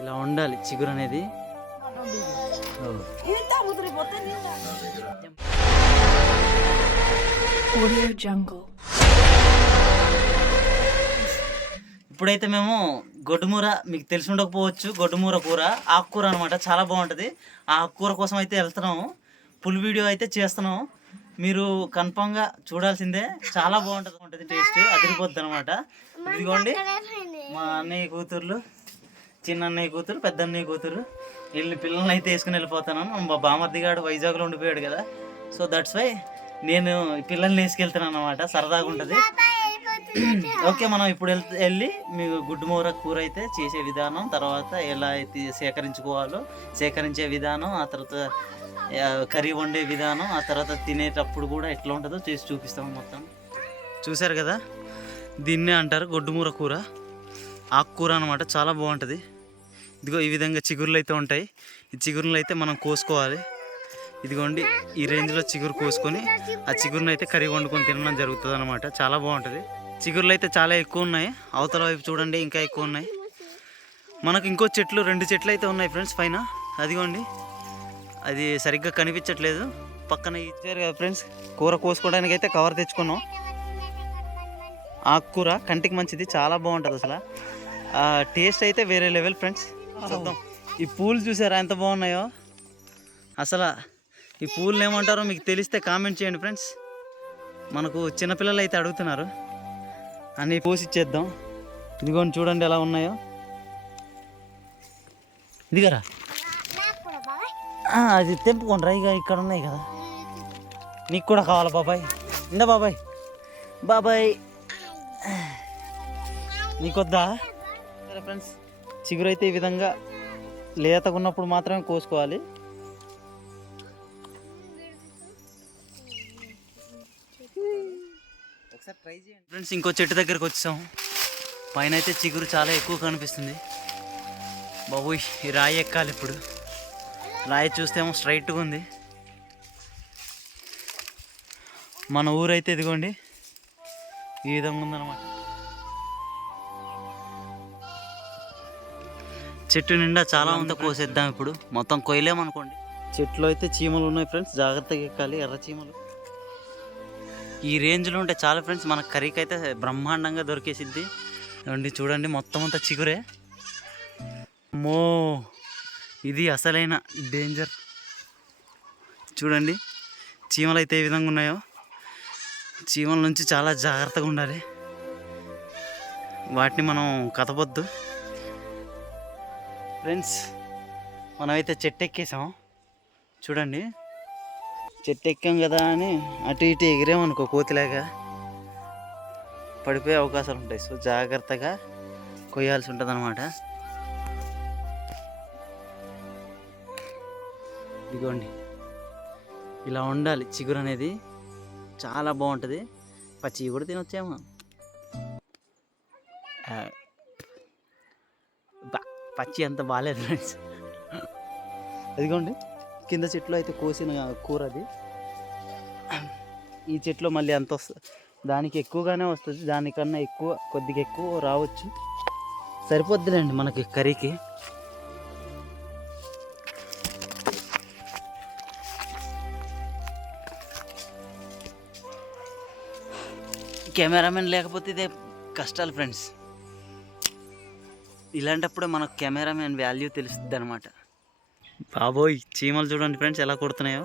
ఇలా ఉండాలి చిగురు అనేది. ఇప్పుడైతే మేము గొడ్డుమూర మీకు తెలిసి ఉండకపోవచ్చు గొడ్డుమూర కూర ఆకుకూర అనమాట చాలా బాగుంటుంది. ఆ ఆకుకూర కోసం అయితే వెళ్తున్నాము. ఫుల్ వీడియో అయితే చేస్తున్నాము. మీరు కన్ఫామ్గా చూడాల్సిందే. చాలా బాగుంటుంది ఉంటుంది టేస్ట్ అదిరిపోద్ది అనమాట ఇదిగోండి. మా అన్నయ్య కూతుర్లు చిన్న అన్నయ్య కూతురు పెద్ద అన్నయ్య కూతురు వీళ్ళని పిల్లల్ని అయితే వేసుకుని వెళ్ళిపోతాను. మా బామర్దిగాడు వైజాగ్లో ఉండిపోయాడు కదా. సో దట్స్ వై నేను పిల్లల్ని వేసుకెళ్తున్నాను అనమాట సరదాగా ఉంటుంది. ఓకే మనం ఇప్పుడు వెళ్తే వెళ్ళి మీకు గుడ్డుమూర కూర అయితే చేసే విధానం తర్వాత ఎలా అయితే సేకరించుకోవాలో సేకరించే విధానం ఆ తర్వాత కర్రీ వండే విధానం ఆ తర్వాత తినేటప్పుడు కూడా ఎట్లా ఉంటుందో చేసి చూపిస్తాము మొత్తం. చూశారు కదా? దీన్నే అంటారు గొడ్డుమూర కూర. ఆకుకూర అనమాట చాలా బాగుంటుంది. ఇదిగో ఈ విధంగా చిగురులు అయితే ఉంటాయి. ఈ చిగురులు అయితే మనం కోసుకోవాలి. ఇదిగోండి ఈ రేంజ్లో చిగురు కోసుకొని ఆ చిగురుని అయితే కర్రీ వండుకొని తినడం జరుగుతుంది అనమాట చాలా బాగుంటుంది. చిగురులు అయితే చాలా ఎక్కువ ఉన్నాయి. అవతల వైపు చూడండి ఇంకా ఎక్కువ ఉన్నాయి. మనకు ఇంకో చెట్లు రెండు చెట్లు అయితే ఉన్నాయి ఫ్రెండ్స్ పైన. అదిగోండి అది సరిగ్గా కనిపించట్లేదు. పక్కన ఇచ్చారు కదా ఫ్రెండ్స్ కూర కోసుకోవడానికి అయితే కవర్ తెచ్చుకున్నాం. ఆకుకూర కంటికి మంచిది చాలా బాగుంటుంది అసలు. టేస్ట్ అయితే వేరే లెవెల్ ఫ్రెండ్స్ చూద్దాం. ఈ పూలు చూసారా? ఎంత బాగున్నాయో? అసలు ఈ పూలు ఏమంటారో మీకు తెలిస్తే కామెంట్ చేయండి ఫ్రెండ్స్ మనకు చిన్నపిల్లలు అయితే అడుగుతున్నారు. అన్నీ పోసి ఇచ్చేద్దాం. ఇదిగోండి చూడండి ఎలా ఉన్నాయో. ఇదిగరా. అది తెంపుకోండి రా ఇక ఇక్కడ ఉన్నాయి కదా. నీకు కూడా కావాలా బాబాయ్? ఇందా బాబాయ్? బాబాయ్. నీకొద్దా? సరే ఫ్రెండ్స్ చిగురు అయితే ఈ విధంగా లేతగా ఉన్నప్పుడు మాత్రమే కోసుకోవాలి. ఒకసారి ట్రై చేయండి. ఫ్రెండ్స్ ఇంకో చెట్టు దగ్గరకు వచ్చాం. పైన అయితే చిగురు చాలా ఎక్కువ కనిపిస్తుంది. బాబోయ్ ఈ రాయి ఎక్కాలి ఇప్పుడు. రాయి చూస్తేమో స్ట్రైట్గా ఉంది. మన ఊరైతే ఇదిగోండి. ఈ విధంగా ఉందన్నమాట. చెట్టు నిండా చాలా ఉందా కోసేద్దాం ఇప్పుడు. మొత్తం కొయ్యలేమనుకోండి. చెట్లు అయితే చీమలు ఉన్నాయి ఫ్రెండ్స్ జాగ్రత్తగా ఎక్కాలి ఎర్ర చీమలు. ఈ రేంజ్లో ఉంటే చాలా ఫ్రెండ్స్ మన కర్రీకి అయితే బ్రహ్మాండంగా దొరికేసిద్ది. చూడండి చూడండి మొత్తం అంతా చిగురే. మో ఇది అసలైన డేంజర్ చూడండి చీమలు అయితే ఏ విధంగా ఉన్నాయో. చీమల నుంచి చాలా జాగ్రత్తగా ఉండాలి. వాటిని మనం కథపొద్దు ఫ్రెండ్స్ మనమైతే చెట్టు ఎక్కేసాం చూడండి. చెట్టు ఎక్కాం కదా అని అటు ఇటు ఎగిరామనుకో కోతిలాగా. పడిపోయే అవకాశాలు ఉంటాయి. సో జాగ్రత్తగా కొయ్యాల్సి ఉంటుంది అనమాట ఇదిగోండి. ఇలా ఉండాలి. చిగురు అనేది చాలా బాగుంటుంది. పచ్చి కూడా తినొచ్చేమో. పచ్చి అంత బాగాలేదు ఫ్రెండ్స్. అదిగోండి కింద చెట్లు అయితే కోసిన కూర అది. ఈ చెట్లో మళ్ళీ అంత వస్తుంది దానికి ఎక్కువగానే వస్తుంది దానికన్నా ఎక్కువ కొద్దిగా ఎక్కువ రావచ్చు. సరిపోద్దిలేండి మనకి కర్రీకి. కెమెరామెన్ లేకపోతే ఇదే కష్టాలు ఫ్రెండ్స్. ఇలాంటప్పుడే మనకు కెమెరామెన్ వాల్యూ తెలుస్తుంది అనమాట బాబోయ్ చీమలు చూడండి ఫ్రెండ్స్ ఎలా కొడుతున్నాయో.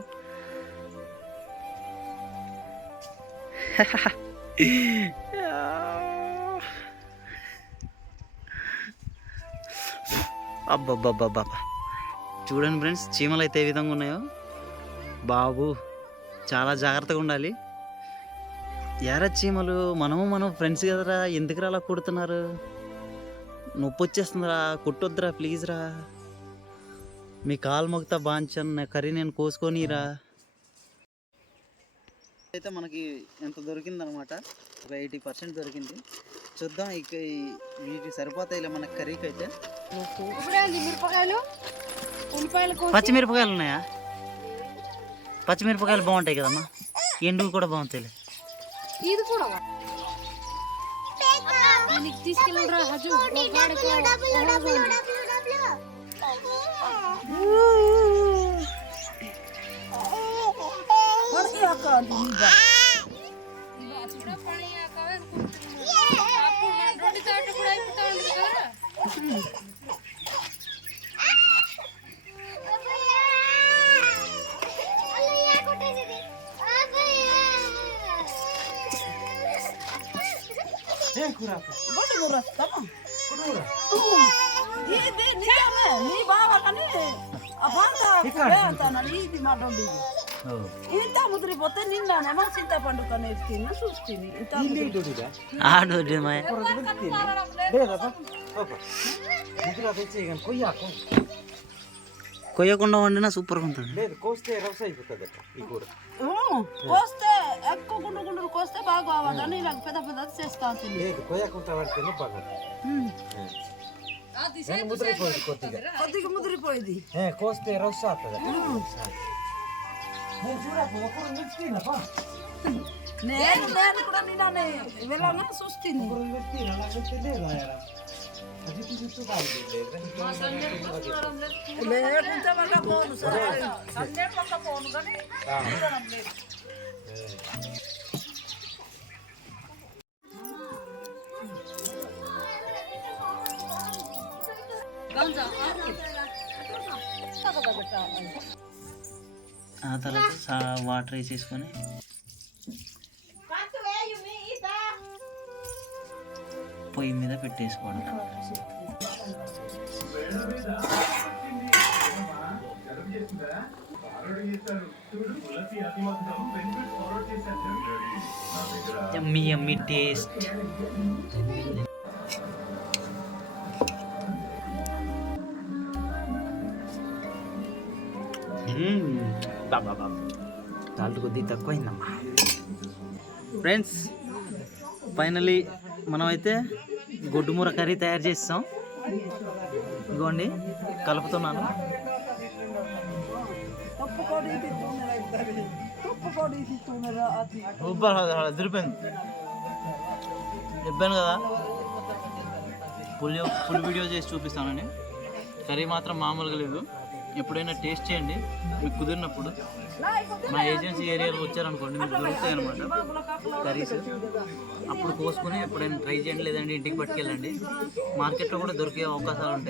అబ్బబ్బబ్బబ్బా చూడండి ఫ్రెండ్స్ చీమలు అయితే ఏ విధంగా ఉన్నాయో. బాబు చాలా జాగ్రత్తగా ఉండాలి. ఎరా చీమలు మనము మనం ఫ్రెండ్స్ కదరా ఎందుకురా అలా కుడుతున్నారు? నొప్పి వచ్చేస్తుందిరా కుట్టొద్దురా ప్లీజ్ రా మీ కాలు మొక్తా బాంచన్ నా కర్రీ నేను కోసుకొనిరా. అయితే మనకి ఎంత దొరికిందనమాట? ఒక ఎయిటీ పర్సెంట్ దొరికింది. చూద్దాం ఇక వీటికి సరిపోతాయి ఇలా మన కర్రీకి అయితే ఇప్పుడేంటి మిరపకాయలు? ఉల్లిపాయలు కోసి. పచ్చిమిరపకాయలు ఉన్నాయా? పచ్చిమిరపకాయలు బాగుంటాయి కదమ్మా. ఎండువి కూడా బాగుంటాయి ఇది కూడా వా. దీనికి తీసుకెళ్ళరా హజు ఒక గాడికి ఏం కూర ఇది నిజమే నీ బావ కానీ ఆ బాధ అంటాను ఇది మాట ఉండేది ఇంత ముదిరిపోతే నిన్ననేమో చింతపండు కానీ ఎత్తిన చూస్తుంది ఇంత ఆడు మాయ కొయ్యకుండా వండినా సూపర్గా ఉంటుంది లేదు కోస్తే రవ్స్ అయిపోతుంది ఈ కూర. కోస్తే ఎక్కువ గుండు గుండు కోస్తే బాగా అవ్వదని ఇలా పెద్ద పెద్ద చేస్తా ఉంటుంది లేదు కొయ్యకుంటా పడితేనే బాగుంటుంది ముద్రైపోయింది కొద్దిగా. కొద్దిగా. ముదిరిపోయింది. కోస్తే రవ్స్ అవుతుంది నేను నేను కూడా నిన్న వెళ్ళాను చూస్తుంది లేకుంటే వాళ్ళ పోను సండే పక్క పోను కానీ చూడడం లేదు. ఆ తర్వాత సా- వాటర్ వేసేసుకొని పొయ్యి మీద పెట్టేసుకోవడం యమ్మీ యమ్మీ టేస్ట్. సాల్ట్ కొద్దిగా తక్కువైందమ్మా. ఫ్రెండ్స్ ఫైనలీ మనమైతే గొడ్డుమూర కర్రీ తయారు చేస్తాం. ఇదిగోండి కలుపుతున్నాను. తప్పు సూపర్ అదిరిపోయింది చెప్పాను కదా ఫుల్ ఫుల్ వీడియో చేసి చూపిస్తానని. కర్రీ మాత్రం మామూలుగా లేదు. ఎప్పుడైనా టేస్ట్ చేయండి. మీకు కుదిరినప్పుడు. మా ఏజెన్సీ ఏరియాలో వచ్చారనుకోండి మీకు దొరుకుతాయి అనమాట కర్రీస్. అప్పుడు కోసుకుని ఎప్పుడైనా ట్రై చేయండి లేదంటే ఇంటికి పట్టుకెళ్ళండి. మార్కెట్లో కూడా దొరికే అవకాశాలు ఉంటాయి.